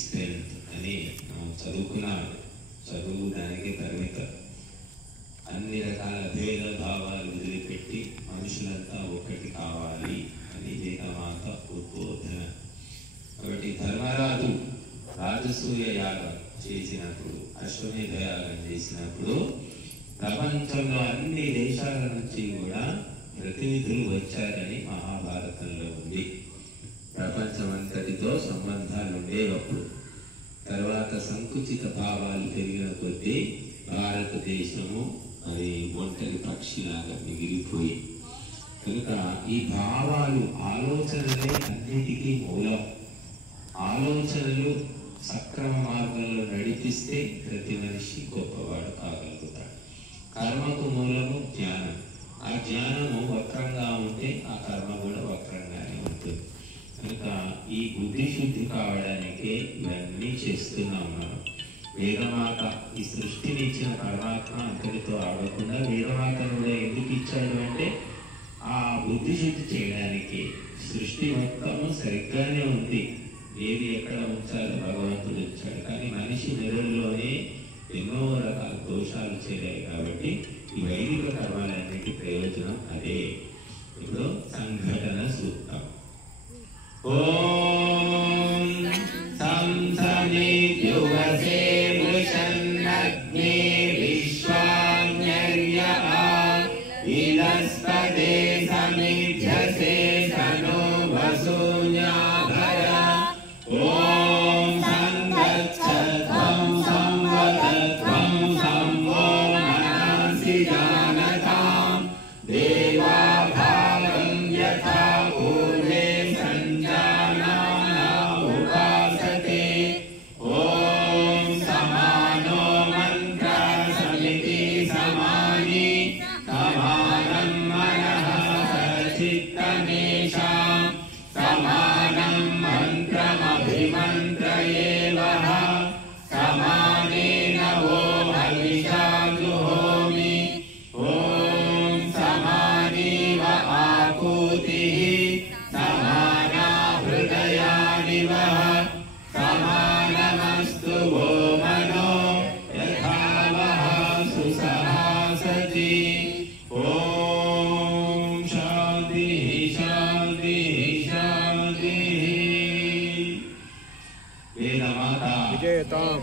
Strength అని చదువుకున్నాను. చదువు దానికి పరిమితం. అన్ని రకాల భేద భావాలు వదిలిపెట్టి మనుషులంతా ఒకటి కావాలి అని వేదమాత ఉద్బోధన. కాబట్టి ధర్మరాజు రాజసూయ యాగం చేసినప్పుడు, అశ్వమేధ యాగం చేసినప్పుడు ప్రపంచంలో అన్ని దేశాల నుంచి కూడా ప్రతినిధులు వచ్చారని మహాభారతంలో ఉంది. ప్రపంచమంతటితో సంబంధాలు ఉండేటప్పుడు తర్వాత సంకుచిత భావాలు పెరిగిన కొద్దీ భారతదేశము అది ఒంటరి పక్షిలాగా మిగిలిపోయి, కనుక ఈ భావాలు ఆలోచనలే అన్నిటికీ మూలం. ఆలోచనలు సక్రమ మార్గంలో నడిపిస్తే ప్రతి మనిషి గొప్పవాడు కాగలుగుతాడు. కర్మకు మూలము జ్ఞానం. ఆ జ్ఞానము వక్రంగా ఉంటే ఆ కర్మ కూడా వక్రంగానే ఉంటుంది. కనుక ఈ బుద్ధి శుద్ధి కావడానికే ఇవన్నీ చేస్తున్నాం మనం. వేదమాత ఈ సృష్టిని ఇచ్చిన పరమాత్మ అంతటితో ఆడకుండా వేదమాతను కూడా ఎందుకు ఇచ్చాడు అంటే ఆ బుద్ధి శుద్ధి చేయడానికి. సృష్టి మొత్తము సరిగ్గానే ఉంది, ఏది ఎక్కడ ఉంచాలో భగవంతుడు ఇచ్చాడు. కానీ మనిషి మెదడులోనే ఎన్నో రకాల దోషాలు చేరాయి. కాబట్టి ఈ వైదిక కర్మాలన్నిటి ప్రయోజనం అదే. ఇప్పుడు సంఘటన సూక్తం. ఓం సంసనిద్యువసే వృషన్నగ్నే విశ్వాన్యర్యః ఇదస్పదే సమిధ్యసే సనో వసూన్యాభయ. ఓం సంగచ్చత్వం సంవదత్వం సంవో మనసి జానతాం దేవా భాగం యథా పూర్వే సంజానానా ఉపాసతే. ఓం సమానో మంత్ర సమితి సమాని సమానం మనః సచిత్తమేషాం సమానం మంత్రమభిమంత్రయేవః సమానేన వో హవిషా జుహోమి. ఓం సమానీవ ఆకూతిః సమానా హృదయానివః సమానమస్తు వో మనో యథా వః సుసహాసతి.